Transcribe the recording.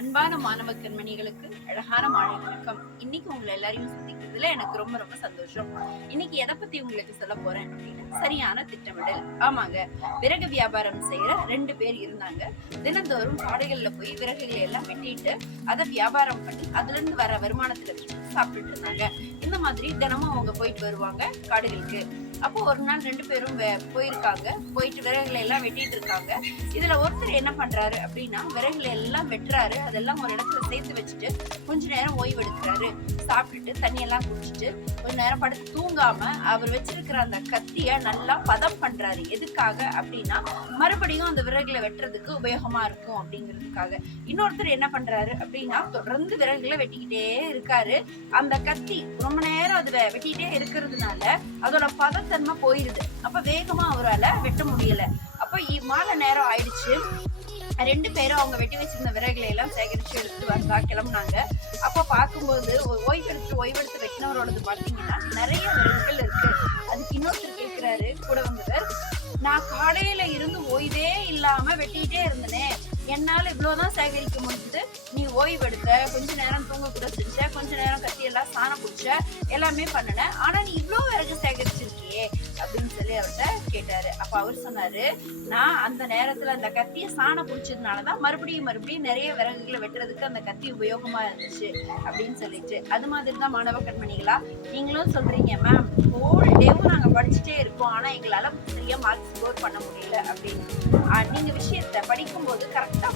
அன்பான மாணவ கண்மணிகளுக்கு அழகான மாலை வணக்கம். இன்னைக்கு உங்களை எல்லாரையும் சந்திக்கிறதுல எனக்கு ரொம்ப ரொம்ப சந்தோஷம். இன்னைக்கு எதை பத்தி உங்களுக்கு சொல்ல போறேன் அப்படின்னா, சரியான திட்டமிடல். ஆமாங்க, விறகு வியாபாரம் செய்யற 2 பேர் இருந்தாங்க. தினந்தோறும் காடுகள்ல போய் விறகுகளை எல்லாம் வெட்டிட்டு அதை வியாபாரம் பண்ணி அதுல இருந்து வர வருமானத்துல வச்சு சாப்பிட்டுட்டு இருந்தாங்க. இந்த மாதிரி தினமும் அவங்க போயிட்டு வருவாங்க காடுகளுக்கு. அப்போ ஒரு நாள் 2 பேரும் போயிருக்காங்க. போயிட்டு விறகுகளை எல்லாம் வெட்டிட்டு இருக்காங்க. இதுல ஒருத்தர் என்ன பண்றாரு அப்படின்னா, விறகுகளை எல்லாம் வெட்டுறாரு. அதெல்லாம் ஒரு இடத்துல சேர்த்து வச்சுட்டு கொஞ்ச நேரம் ஓய்வு எடுக்கிறாரு. சாப்பிட்டுட்டு தண்ணி எல்லாம் குடிச்சிட்டு கொஞ்ச நேரம் படுத்து தூங்காம அவர் வச்சிருக்கிற அந்த கத்திய நல்லா பதம் பண்றாரு. எதுக்காக அப்படின்னா, மறுபடியும் அந்த விறகுகளை வெட்டுறதுக்கு உபயோகமா இருக்கும் அப்படிங்கிறதுக்காக. இன்னொருத்தர் என்ன பண்றாரு அப்படின்னா, தொடர்ந்து விறகுகளை வெட்டிக்கிட்டே இருக்காரு. அந்த கத்தி ரொம்ப நேரம் அது வெட்டிக்கிட்டே இருக்கிறதுனால அதோட பதத்தன்மை போயிருது. அப்ப வேகமா அவரால வெட்ட முடியல. அப்ப மாலை நேரம் ஆயிடுச்சு. 2 பேரும் அவங்க வெட்டி வச்சிருந்த விறகுகளை எல்லாம் சேகரிச்சு எடுத்துட்டு வந்தா கிளம்புனாங்க. அப்ப பார்க்கும்போது ஓய்வெடுத்து வெட்டினவரோடது பாத்தீங்கன்னா நிறைய விறகுகள் இருக்கு. அதுக்கு இன்னொருத்தர் கேட்கிறாரு, கூட வந்தவர், நான் காலையில இருந்து ஓய்வே இல்லாம வெட்டிக்கிட்டே இருந்தனே, என்னால இவ்வளவுதான் சேகரிக்க முடிஞ்சது. நீ ஓய்வெடுத்த, கொஞ்ச நேரம் தூங்க கூட செஞ்ச, கொஞ்ச நேரம் கத்தி எல்லாம் சாணம் குடிச்ச, எல்லாமே பண்ணுன, ஆனா நீ இவ்வளவு விறகு சேகரிச்சிருக்கியே அப்படின்னு சொல்லி அவர்கிட்ட கேட்டாரு. அப்ப அவர் சொன்னாரு, நான் அந்த நேரத்துல அந்த கத்திய சாணம் குடிச்சதுனாலதான் மறுபடியும் நிறைய விறகுகளை வெட்டுறதுக்கு அந்த கத்தி உபயோகமா இருந்துச்சு அப்படின்னு சொல்லிட்டு. அது மாதிரிதான் மாணவ கண்மணிகளா நீங்களும் சொல்றீங்க, மேம் ஹோல் டேவும் நாங்க படிச்சுட்டே இருக்கோம், ஆனா எங்களால சரியா மார்க் ஸ்கோர் பண்ண முடியல அப்படின்னு. நீங்க விஷயத்த படிக்கும் போது கரெக்டா